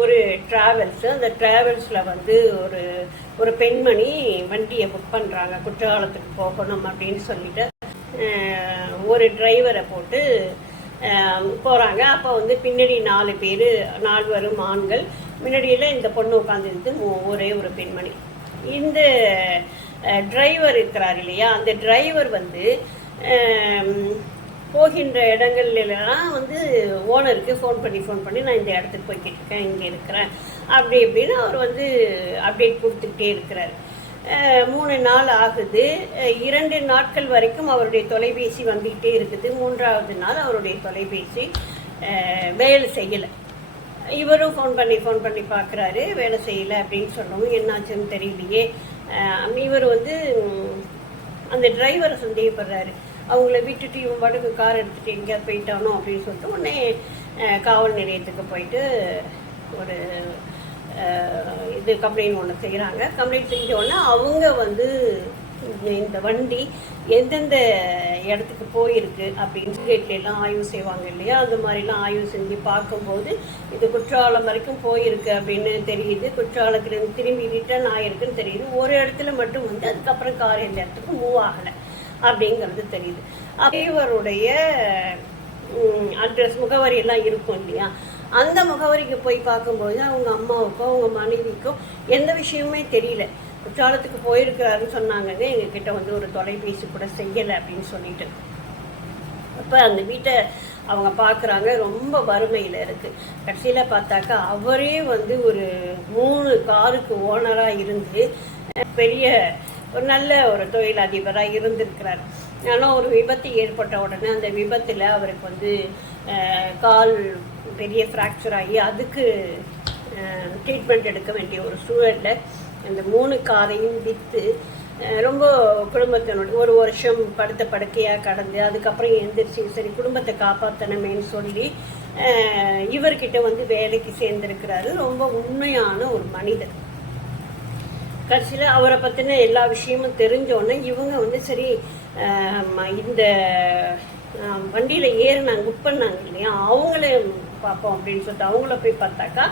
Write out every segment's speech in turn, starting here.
ஒரு டிராவல்ஸ். அந்த டிராவல்ஸில் வந்து ஒரு ஒரு பெண்மணி வண்டியை புக் பண்ணுறாங்க, குற்றாலத்துக்கு போகணும் அப்படின்னு சொல்லிட்டு ஒரு டிரைவரை போட்டு போகிறாங்க. அப்போ வந்து பின்னாடி 4 பேர், 4 ஆண்கள், முன்னாடியில் இந்த பொண்ணு உட்காந்துருந்து ஒரே ஒரு பெண்மணி. இந்த டிரைவர் இருக்கிறார் இல்லையா, அந்த டிரைவர் வந்து போகின்ற இடங்கள்லாம் வந்து ஓனருக்கு ஃபோன் பண்ணி நான் இந்த இடத்துக்கு போய்கிட்டு இருக்கேன், இங்கே இருக்கிறேன் அப்படி இப்படின்னு அவர் வந்து அப்டேட் கொடுத்துக்கிட்டே இருக்கிறார். 3 நாள் ஆகுது. 2 நாட்கள் வரைக்கும் அவருடைய தொலைபேசி வந்துக்கிட்டே இருக்குது. 3ஆவது நாள் அவருடைய தொலைபேசி வேலை செய்யலை. இவரும் ஃபோன் பண்ணி பார்க்குறாரு, வேலை செய்யலை அப்படின்னு சொல்லவும் என்னாச்சுன்னு தெரியலையே. இவர் வந்து அந்த டிரைவரை சந்தேகப்படுறாரு. அவங்கள விட்டுட்டு இவன் பாட்டுக்கு கார் எடுத்துகிட்டு எங்கேயாவது போயிட்டானோ அப்படின்னு சொல்லிட்டு உடனே காவல் நிலையத்துக்கு போயிட்டு ஒரு இது கம்ப்ளைண்ட் ஒன்று செய்கிறாங்க. கம்ப்ளைண்ட் செஞ்ச உடனே அவங்க வந்து இந்த வண்டி எந்தெந்த இடத்துக்கு போயிருக்கு அப்படின்னு கேட்லாம் ஆய்வு செய்வாங்க இல்லையா, அந்த மாதிரிலாம் ஆய்வு செஞ்சு பார்க்கும்போது இது குற்றாலம் வரைக்கும் போயிருக்கு அப்படின்னு தெரியுது. குற்றாலத்துலேருந்து திரும்பி ரிட்டர்ன் ஆகிருக்குன்னு தெரியுது. ஒரு இடத்துல மட்டும் வந்து அதுக்கப்புறம் கார் எந்த இடத்துக்கு மூவ் ஆகலை அப்படிங்கிறது தெரியுது. இவருடைய அட்ரஸ் முகவரி எல்லாம் இருக்கும் இல்லையா, அந்த முகவரிக்கு போய் பார்க்கும்போது அவங்க அம்மாவுக்கோ அவங்க மனைவிக்கோ எந்த விஷயமுமே தெரியல. குற்றாலத்துக்கு போயிருக்கிறாருன்னு சொன்னாங்க, எங்ககிட்ட வந்து ஒரு தொலைபேசி கூட செய்யலை அப்படின்னு சொல்லிட்டு. அப்போ அந்த வீட்டை அவங்க பார்க்குறாங்க, ரொம்ப வறுமையில் இருக்குது. கடைசியில் பார்த்தாக்கா அவரே வந்து ஒரு 3 காருக்கு ஓனராக இருந்து பெரிய ஒரு நல்ல ஒரு தொழிலதிபராக இருந்திருக்கிறார். ஆனால் ஒரு விபத்து ஏற்பட்ட உடனே அந்த விபத்தில் அவருக்கு வந்து கால் பெரிய ஃப்ராக்சர் ஆகி அதுக்கு ட்ரீட்மெண்ட் எடுக்க வேண்டிய ஒரு சூழலில் அந்த 3 காரையும் விற்று ரொம்ப குடும்பத்தினோட ஒரு வருஷம் படுத்த படுக்கையாக கடந்து அதுக்கப்புறம் எழுந்திரிச்சு சரி குடும்பத்தை காப்பாற்றணுமேன்னு சொல்லி இவர்கிட்ட வந்து வேலைக்கு சேர்ந்திருக்கிறாரு. ரொம்ப உண்மையான ஒரு மனிதர். கடைசியில் அவரை பற்றின எல்லா விஷயமும் தெரிஞ்சோன்னே இவங்க வந்து சரி இந்த வண்டியில் ஏறினாங்க, புக் பண்ணாங்க இல்லையா, அவங்களே பார்ப்போம் அப்படின்னு சொல்லிட்டு அவங்கள போய் பார்த்தாக்கா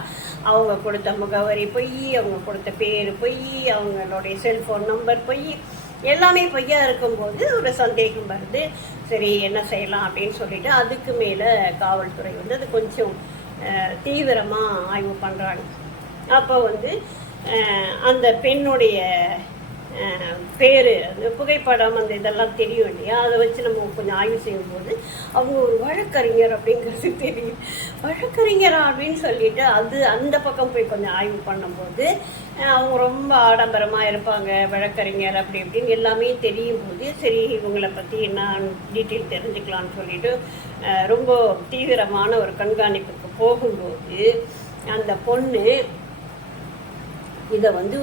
அவங்க கொடுத்த முகவரி பொய், அவங்க கொடுத்த பேர் பொய், அவங்களுடைய செல்ஃபோன் நம்பர் பொய், எல்லாமே பொய்யா இருக்கும்போது ஒரு சந்தேகம் வருது. சரி என்ன செய்யலாம் அப்படின்னு சொல்லிட்டு அதுக்கு மேலே காவல்துறை வந்து அது கொஞ்சம் தீவிரமாக ஆய்வு பண்ணுறாங்க. அப்போ வந்து அந்த பெண்ணுடைய பேர், அந்த புகைப்படம், அந்த இதெல்லாம் தெரியும் இல்லையா, அதை வச்சு நம்ம கொஞ்சம் ஆய்வு செய்யும்போது அவங்க ஒரு வழக்கறிஞர் அப்படிங்கிறது தெரியும். வழக்கறிஞரா அப்படின்னு சொல்லிட்டு அது அந்த பக்கம் போய் கொஞ்சம் ஆய்வு பண்ணும்போது அவங்க ரொம்ப ஆடம்பரமாக இருப்பாங்க, வழக்கறிஞர் அப்படி இப்படின்னு எல்லாமே தெரியும் போது சரி இவங்களை பற்றி நான் டீட்டெயில் தெரிஞ்சுக்கலான்னு சொல்லிட்டு ரொம்ப தீவிரமான ஒரு கண்காணிப்புக்கு போகும்போது அந்த பொண்ணு இதை வந்து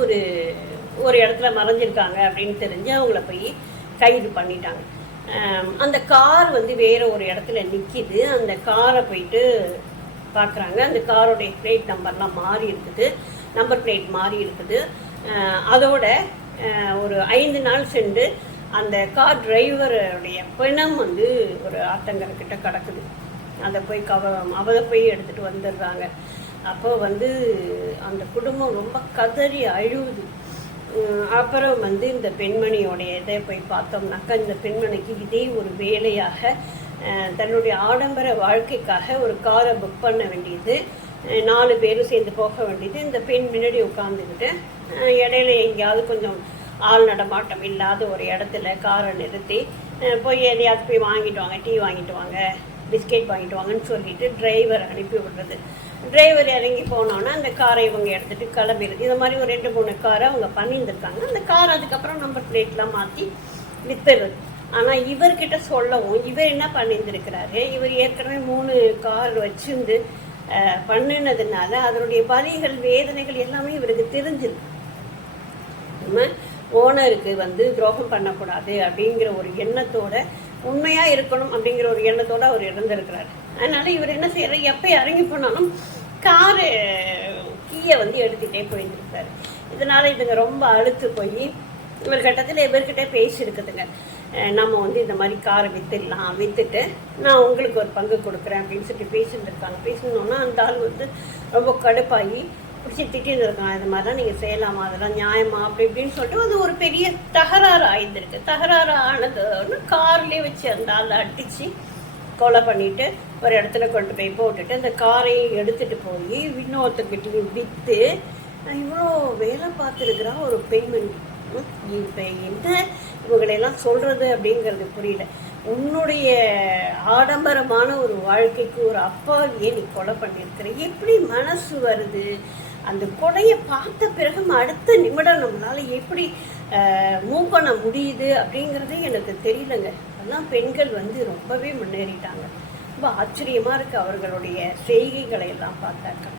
ஒரு இடத்துல மறைஞ்சிருக்காங்க அப்படின்னு தெரிஞ்சு அவங்கள போய் கைது பண்ணிட்டாங்க. அந்த கார் வந்து வேற ஒரு இடத்துல நிற்கிது. அந்த காரை போயிட்டு பார்க்குறாங்க. அந்த காரோடைய பிளேட் நம்பர்லாம் மாறி இருக்குது, நம்பர் பிளேட் மாறி இருக்குது. அதோட ஒரு 5 நாள் சென்று அந்த கார் டிரைவருடைய பிணம் வந்து ஒரு ஆத்தங்கரைக்கிட்ட கிடக்குது. அதை போய் அதை போய் எடுத்துகிட்டு வந்துடுறாங்க. அப்போ வந்து அந்த குடும்பம் ரொம்ப கதறி அழுவுது. அப்புறம் வந்து இந்த பெண்மணியோடைய இதை போய் பார்த்தோம்னாக்கா இந்த பெண்மணிக்கு இதே ஒரு வேலையாக தன்னுடைய ஆடம்பர வாழ்க்கைக்காக ஒரு காரை புக் பண்ண வேண்டியது, 4 பேரும் சேர்ந்து போக வேண்டியது. இந்த பெண் முன்னாடி உட்காந்துக்கிட்டு இடையில எங்கேயாவது கொஞ்சம் ஆள் நடமாட்டம் இல்லாத ஒரு இடத்துல காரை நிறுத்தி போய் எதையாவது போய் வாங்கிட்டு வாங்க, டீ வாங்கிட்டு வாங்க, பிஸ்கெட் வாங்கிட்டு வாங்கன்னு சொல்லிட்டு டிரைவர் அனுப்பி விடுறது. டிரைவர் இறங்கி போனோன்னா அந்த காரை இவங்க எடுத்துகிட்டு கிளம்பிடுது. இது மாதிரி ஒரு 2-3 காரை அவங்க பண்ணியிருந்திருக்காங்க. அந்த கார் அதுக்கப்புறம் நம்பர் பிளேட்லாம் மாற்றி வித்துறது. ஆனால் இவர்கிட்ட சொல்லவும் இவர் என்ன பண்ணியிருந்திருக்கிறாரு, இவர் ஏற்கனவே 3 கார் வச்சிருந்து பண்ணினதுனால அதனுடைய வலிகள் வேதனைகள் எல்லாமே இவருக்கு தெரிஞ்சிருக்கு. நம்ம ஓனருக்கு வந்து துரோகம் பண்ணக்கூடாது அப்படிங்கிற ஒரு எண்ணத்தோட, உண்மையாக இருக்கணும் அப்படிங்கிற ஒரு எண்ணத்தோடு அவர் இருந்திருக்கிறார். அதனால் இவர் என்ன செய்யறாரு, எப்போ இறங்கி போனாலும் காரு கீயை வந்து எடுத்துகிட்டே போயிருந்திருக்காரு. இதனால் இதுங்க ரொம்ப அழுத்து போய் இவர் கட்டத்தில் இவர்கிட்ட பேசியிருக்குதுங்க. நம்ம வந்து இந்த மாதிரி காரை விற்றுட்டு நான் உங்களுக்கு ஒரு பங்கு கொடுக்குறேன் அப்படின்னு சொல்லிட்டு பேசியிருந்துருக்காங்க. பேசினோன்னா அந்த ஆள் வந்து ரொம்ப கடுப்பாகி பிடிச்சி திட்டின்னு இருக்கான். இது மாதிரிலாம் நீங்கள் செய்யலாமா, அதெல்லாம் நியாயமா அப்படி இப்படின்னு சொல்லிட்டு அது ஒரு பெரிய தகராறு ஆயிருந்திருக்கு. தகராறு ஆனதுன்னு கார்லேயே வச்சு அந்த ஆளை அடித்து கொலை பண்ணிட்டு ஒரு இடத்துல கொண்டு போய் போட்டுட்டு அந்த காரையை எடுத்துகிட்டு போய் இன்னொருத்தர்கிட்டையும் விற்று இவ்வளோ வேலை பார்த்துருக்குறா ஒரு பெண்மணி. இப்போ என்ன இவங்களையெல்லாம் சொல்கிறது அப்படிங்கிறது புரியல. உன்னுடைய ஆடம்பரமான ஒரு வாழ்க்கைக்கு ஒரு அப்பாவியே நீ கொலை பண்ணியிருக்கிற, எப்படி மனசு வருது? அந்த கொலையை பார்த்த பிறகு அடுத்த நிமிடம் நம்மளால் எப்படி மூவ் பண்ண முடியுது அப்படிங்கிறது எனக்கு தெரியலங்க. அதெல்லாம் பெண்கள் வந்து ரொம்பவே முன்னேறிட்டாங்க. ரொம்ப ஆச்சரியமாக இருக்குது அவர்களுடைய செய்கைகளை எல்லாம் பார்த்தாக்க.